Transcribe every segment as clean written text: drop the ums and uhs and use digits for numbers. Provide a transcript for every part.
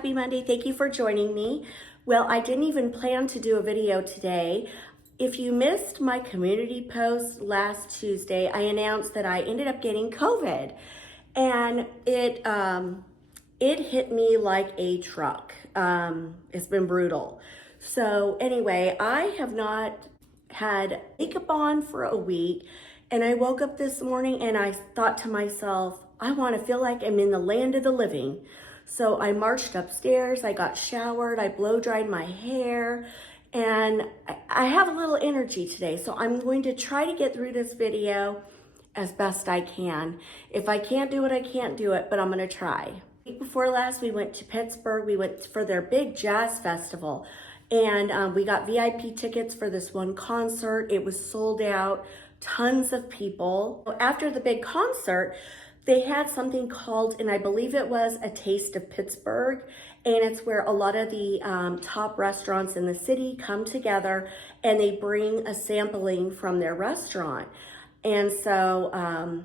Happy Monday. Thank you for joining me. Well, I didn't even plan to do a video today. If you missed my community post last Tuesday, I announced that I ended up getting COVID, and it hit me like a truck. It's been brutal. So anyway, I have not had makeup on for a week, and I woke up this morning and I thought to myself, I want to feel like I'm in the land of the living. So I marched upstairs, I got showered, I blow dried my hair, and I have a little energy today. So I'm going to try to get through this video as best I can. If I can't do it, I can't do it, but I'm gonna try. The week before last, we went to Pittsburgh. We went for their big jazz festival, and we got VIP tickets for this one concert. It was sold out, tons of people. After the big concert, they had something called, and I believe it was a Taste of Pittsburgh, and it's where a lot of the top restaurants in the city come together and they bring a sampling from their restaurant. And so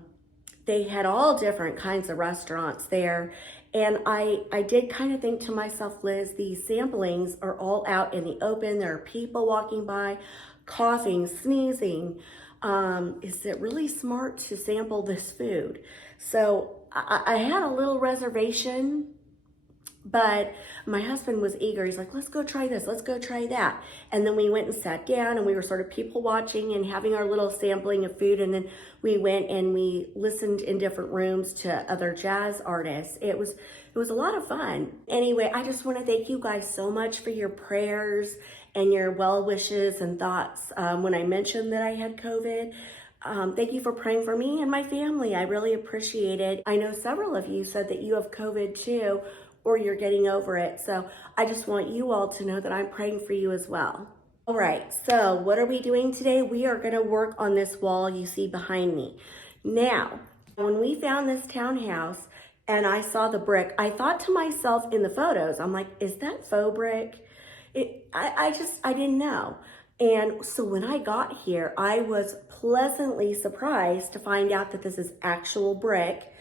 they had all different kinds of restaurants there. And I did kind of think to myself, Liz, these samplings are all out in the open. There are people walking by, coughing, sneezing. Is it really smart to sample this food? So I had a little reservation, but my husband was eager. He's like, let's go try this, let's go try that. And then we went and sat down and we were sort of people watching and having our little sampling of food. And then we went and we listened in different rooms to other jazz artists. It was a lot of fun. Anyway, I just want to thank you guys so much for your prayers and your well wishes and thoughts when I mentioned that I had COVID. Thank you for praying for me and my family. I really appreciate it. I know several of you said that you have COVID too, or you're getting over it. So I just want you all to know that I'm praying for you as well. All right, so what are we doing today? We are gonna work on this wall you see behind me. Now, when we found this townhouse and I saw the brick, I thought to myself in the photos, I'm like, is that faux brick? I didn't know. And so when I got here, I was pleasantly surprised to find out that this is actual brick.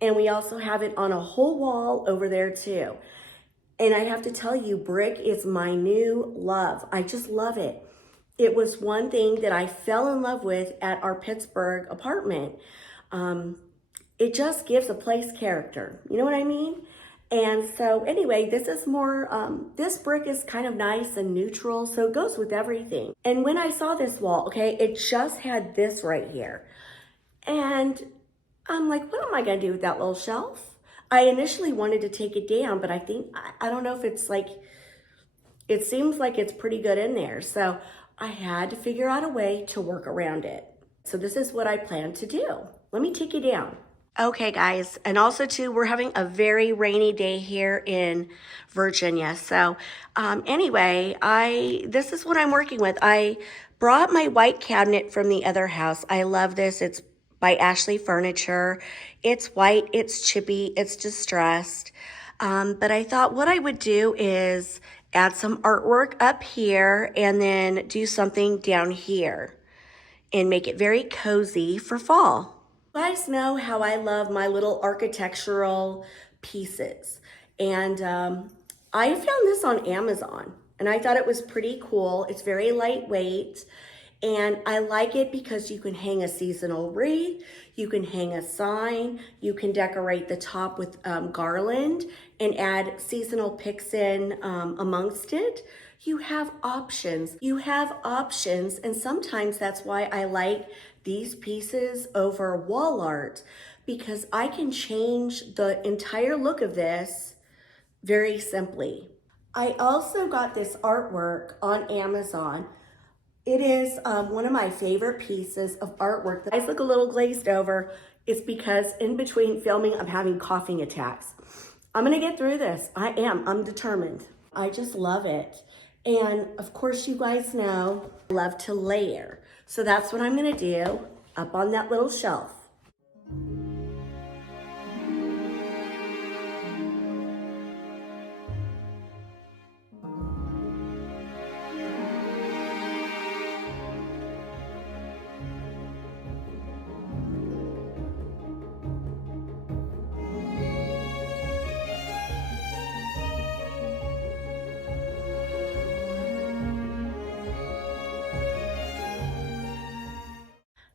And we also have it on a whole wall over there too. And I have to tell you, brick is my new love. I just love it. It was one thing that I fell in love with at our Pittsburgh apartment. It just gives a place character. You know what I mean? And so anyway, this is more, this brick is kind of nice and neutral, so it goes with everything. And when I saw this wall, okay, it just had this right here. And I'm like, what am I gonna do with that little shelf? I initially wanted to take it down, but I think, I don't know if it's like, it seems like it's pretty good in there. So I had to figure out a way to work around it. So this is what I plan to do. Let me take you down. Okay, guys, and also too, we're having a very rainy day here in Virginia. So anyway, this is what I'm working with. I brought my white cabinet from the other house. I love this. It's by Ashley Furniture. It's white, it's chippy, it's distressed. But I thought what I would do is add some artwork up here and then do something down here and make it very cozy for fall. You guys know how I love my little architectural pieces. And I found this on Amazon and I thought it was pretty cool. It's very lightweight and I like it because you can hang a seasonal wreath, you can hang a sign, you can decorate the top with garland and add seasonal picks in amongst it. You have options. You have options, and sometimes that's why I like these pieces over wall art, because I can change the entire look of this very simply. I also got this artwork on Amazon. It is one of my favorite pieces of artwork. The eyes look a little glazed over. It's because in between filming, I'm having coughing attacks. I'm gonna get through this. I'm determined. I just love it. And of course, you guys know, I love to layer. So that's what I'm gonna do up on that little shelf.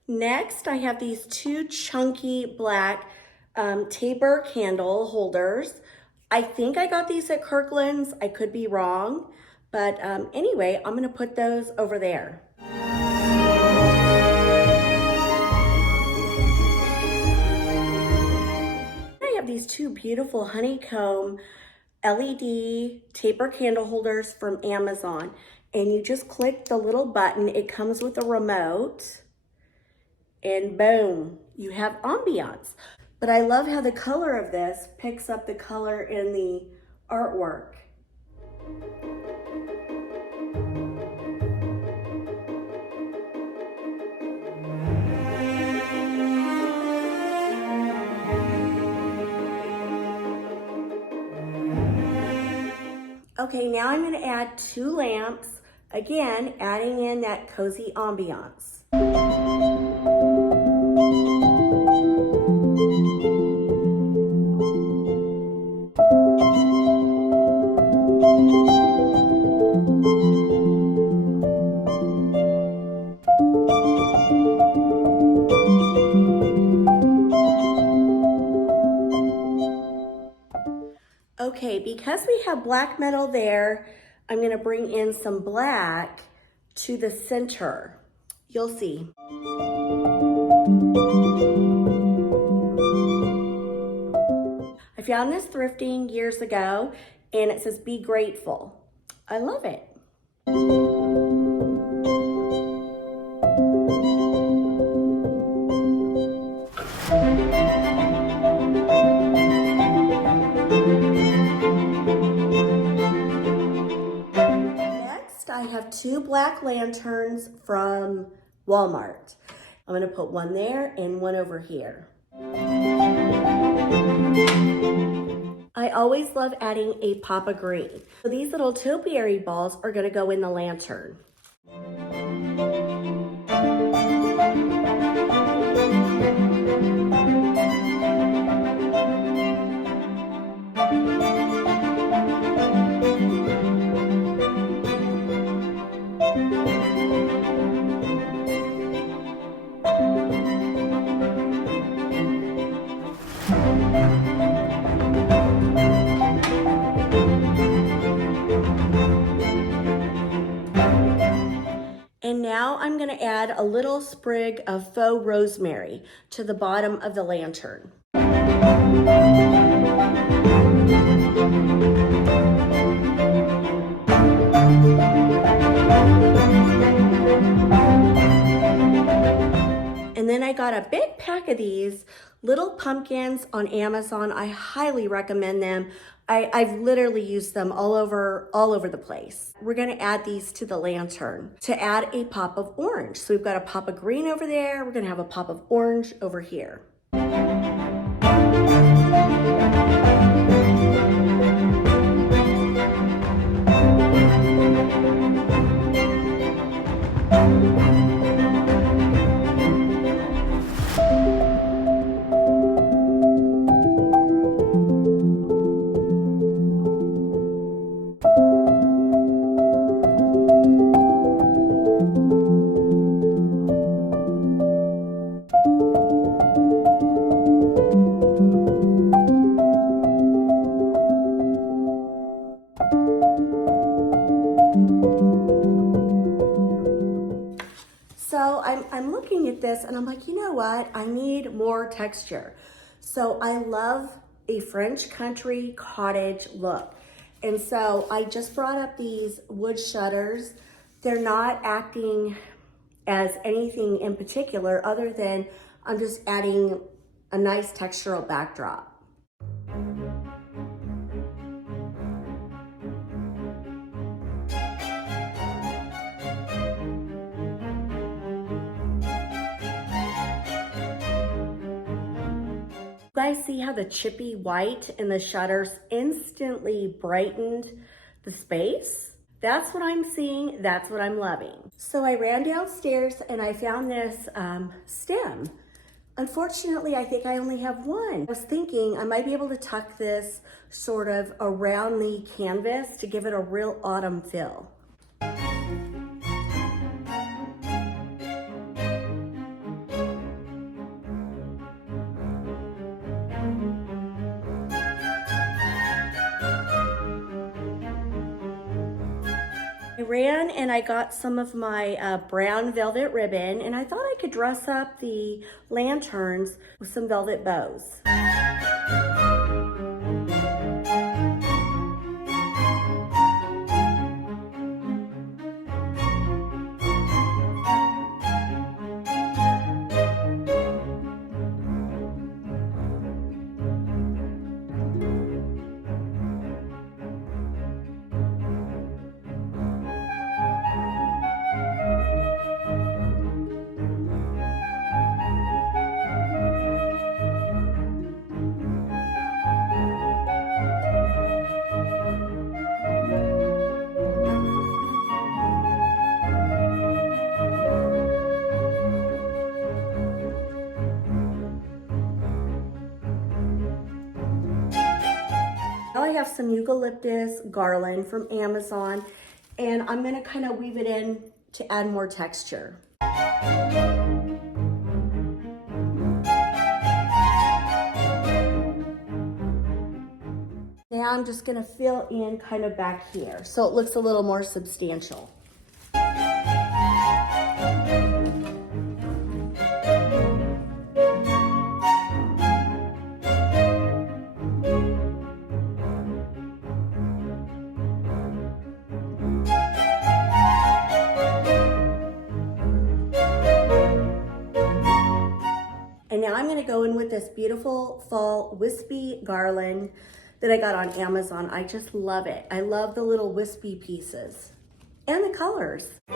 Next, I have these two chunky black taper candle holders. I think I got these at Kirkland's. I could be wrong, but anyway, I'm gonna put those over there. I have these two beautiful honeycomb LED taper candle holders from Amazon, and you just click the little button. It comes with a remote, and boom, you have ambiance. But I love how the color of this picks up the color in the artwork. Okay, now I'm gonna add two lamps, again, adding in that cozy ambiance. Okay, because we have black metal there, I'm gonna bring in some black to the center. You'll see. I found this thrifting years ago, and it says, "Be grateful." I love it. I have two black lanterns from Walmart. I'm gonna put one there and one over here. I always love adding a pop of green. So these little topiary balls are gonna go in the lantern. And now I'm gonna add a little sprig of faux rosemary to the bottom of the lantern. And then I got a big pack of these little pumpkins on Amazon. I highly recommend them. I've literally used them all over the place. We're gonna add these to the lantern to add a pop of orange. So we've got a pop of green over there. We're gonna have a pop of orange over here. So I'm looking at this and I'm like, you know what? I need more texture. So I love a French country cottage look. And so I just brought up these wood shutters. They're not acting as anything in particular other than I'm just adding a nice textural backdrop. You guys see how the chippy white in the shutters instantly brightened the space? That's what I'm seeing, that's what I'm loving. So I ran downstairs and I found this stem. Unfortunately, I think I only have one. I was thinking I might be able to tuck this sort of around the canvas to give it a real autumn feel. ran and I got some of my brown velvet ribbon, and I thought I could dress up the lanterns with some velvet bows. Now I have some eucalyptus garland from Amazon, and I'm gonna kind of weave it in to add more texture. Now I'm just gonna fill in kind of back here so it looks a little more substantial. And now I'm going to go in with this beautiful fall wispy garland that I got on Amazon. I just love it. I love the little wispy pieces and the colors. So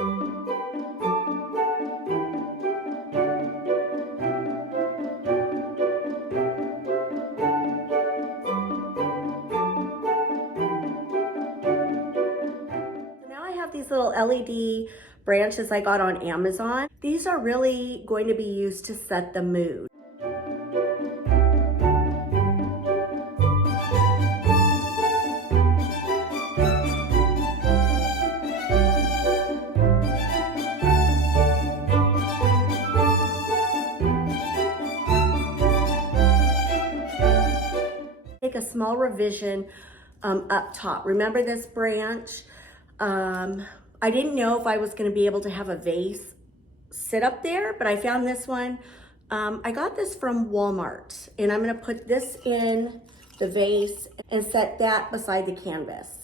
now I have these little LED branches I got on Amazon. These are really going to be used to set the mood. Take a small revision up top. Remember this branch? I didn't know if I was going to be able to have a vase sit up there, but I found this one. I got this from Walmart, and I'm going to put this in the vase and set that beside the canvas.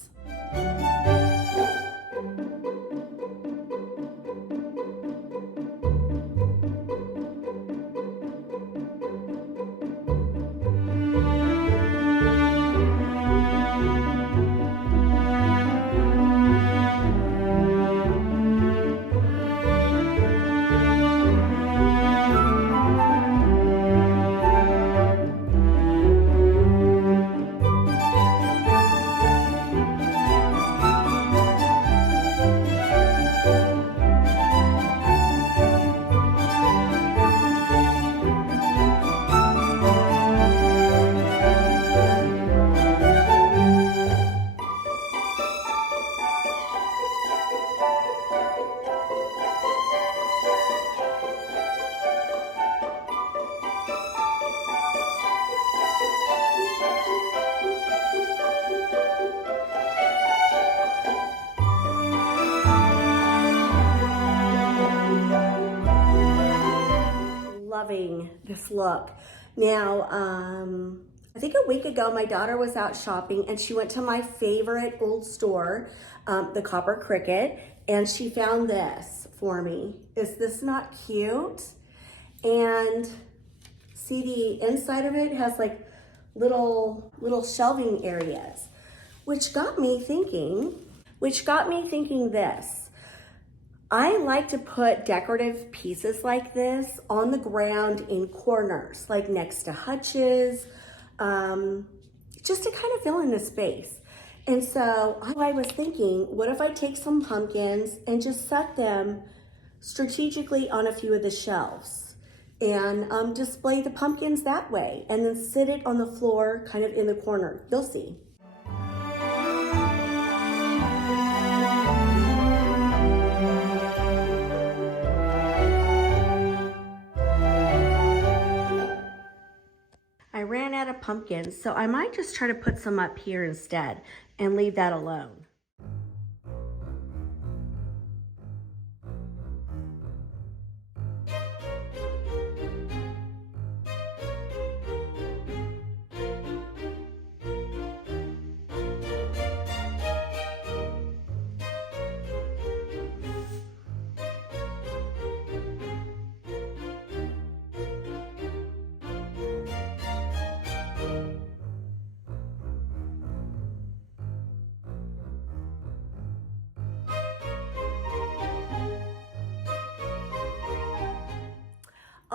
Loving this look. Now, I think a week ago, my daughter was out shopping and she went to my favorite old store, the Copper Cricket, and she found this for me. Is this not cute? And see, the inside of it has like little shelving areas, which got me thinking this. I like to put decorative pieces like this on the ground in corners, like next to hutches, just to kind of fill in the space. And so I was thinking, what if I take some pumpkins and just set them strategically on a few of the shelves and display the pumpkins that way, and then sit it on the floor kind of in the corner. You'll see. I ran out of pumpkins, so I might just try to put some up here instead and leave that alone.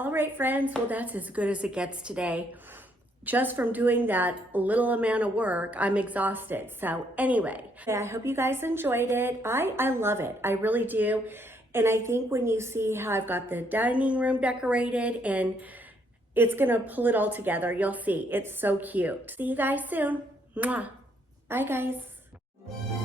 All right, friends, well, that's as good as it gets today. Just from doing that little amount of work, I'm exhausted. So anyway, I hope you guys enjoyed it. I love it, I really do. And I think when you see how I've got the dining room decorated, and it's gonna pull it all together, you'll see, it's so cute. See you guys soon. Mwah. Bye guys.